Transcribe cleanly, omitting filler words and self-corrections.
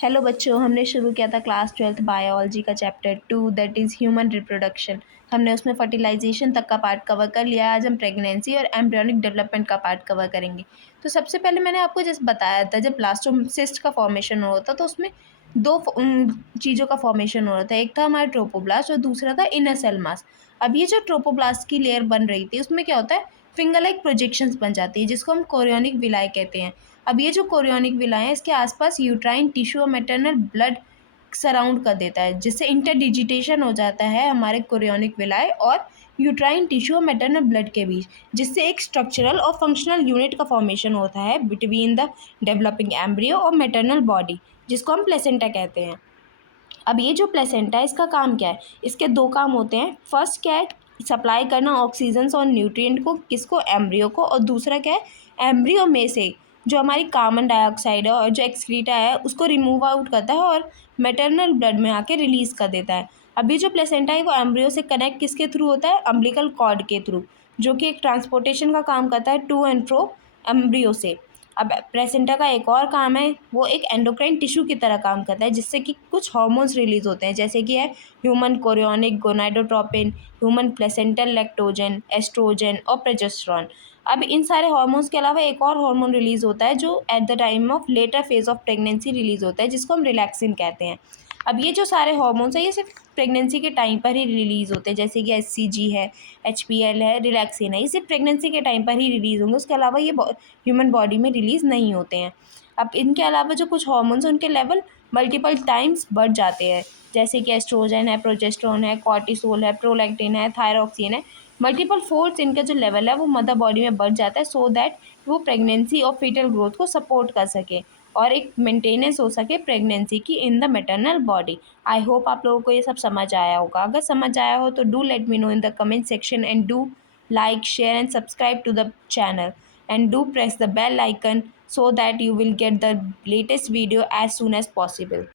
Hello बच्चों, हमने शुरू किया था क्लास 12th बायोलॉजी का chapter 2 that is human reproduction. हमने उसमें फर्टिलाइजेशन तक का पार्ट कवर कर लिया। आज हम प्रेगनेंसी और एम्ब्रियोनिक डेवलपमेंट का पार्ट कवर करेंगे। तो सबसे पहले मैंने आपको जैसे बताया था, जब ब्लास्टोसिस्ट का फॉर्मेशन हो रहा था तो उसमें दो चीज़ों का फॉर्मेशन हो रहा था। एक था हमारा ट्रोपोब्लास्ट और दूसरा था इनर सेल मास। अब ये जो ट्रोपोब्लास्ट की लेयर बन रही थी उसमें क्या होता है, फिंगर लाइक प्रोजेक्शंस बन जाती है जिसको हम कोरियोनिक विलाई कहते हैं। अब ये जो कोरियोनिक विलाय है इसके आसपास यूट्राइन टिश्यू और मैटरनल ब्लड सराउंड कर देता है, जिससे इंटरडिजिटेशन हो जाता है हमारे कोरियोनिक विलाय और यूट्राइन टिश्यू और मैटरनल ब्लड के बीच, जिससे एक स्ट्रक्चरल और फंक्शनल यूनिट का फॉर्मेशन होता है बिटवीन द डेवलपिंग एम्ब्रियो और मैटरनल बॉडी, जिसको हम प्लेसेंटा कहते हैं। अब ये जो प्लेसेंटा है इसका काम क्या है, इसके दो काम होते हैं। फर्स्ट क्या है, सप्लाई करना ऑक्सीजन और न्यूट्रिएंट को, किसको, एम्ब्रियो को। और दूसरा क्या है, एम्ब्रियो में से जो हमारी कार्बन डाइऑक्साइड है और जो एक्सक्रीटा है उसको रिमूव आउट करता है और मैटरनल ब्लड में आके रिलीज़ कर देता है। अभी जो प्लेसेंटा है वो एम्ब्रियो से कनेक्ट किसके थ्रू होता है, अम्बिलिकल कॉर्ड के थ्रू, जो कि एक ट्रांसपोर्टेशन का काम करता है टू एंड फ्रो एम्ब्रियो से। अब प्लेसेंटा का एक और काम है, वो एक एंडोक्राइन टिश्यू की तरह काम करता है, जिससे कि कुछ हार्मोन्स रिलीज होते हैं, जैसे कि है human chorionic gonadotropin, human placental lactogen, estrogen और प्रोजेस्टेरॉन। अब इन सारे हार्मोन्स के अलावा एक और हार्मोन रिलीज होता है जो at the time of later phase of pregnancy release होता है, जिसको हम रिलैक्सिन कहते हैं। अब ये जो सारे हार्मोन्स हैं ये सिर्फ प्रेगनेंसी के टाइम पर ही रिलीज़ होते हैं, जैसे कि HCG है, HPL है, रिलैक्सिन है। ये सिर्फ प्रेगनेंसी के टाइम पर ही रिलीज़ होंगे, उसके अलावा ये ह्यूमन बॉडी में रिलीज़ नहीं होते हैं। अब इनके अलावा जो कुछ हार्मोन्स हैं उनके लेवल मल्टीपल टाइम्स बढ़ जाते हैं, जैसे कि एस्ट्रोजन है, प्रोजेस्टेरॉन है, कॉर्टिसोल है, प्रोलैक्टिन है, थायरॉक्सिन है। मल्टीपल फोल्ड्स इनका जो लेवल है वो मदर बॉडी में बढ़ जाता है, सो दैट वो प्रेगनेंसी और फीटल ग्रोथ को सपोर्ट कर सके और एक मेंटेनेंस हो सके प्रेगनेंसी की in the maternal body. I hope आप लोगों को ये सब समझ आया होगा। अगर समझ आया हो तो do let me know in the comment section and do like, share and subscribe to the channel, and do press the bell icon so that you will get the latest video as soon as possible.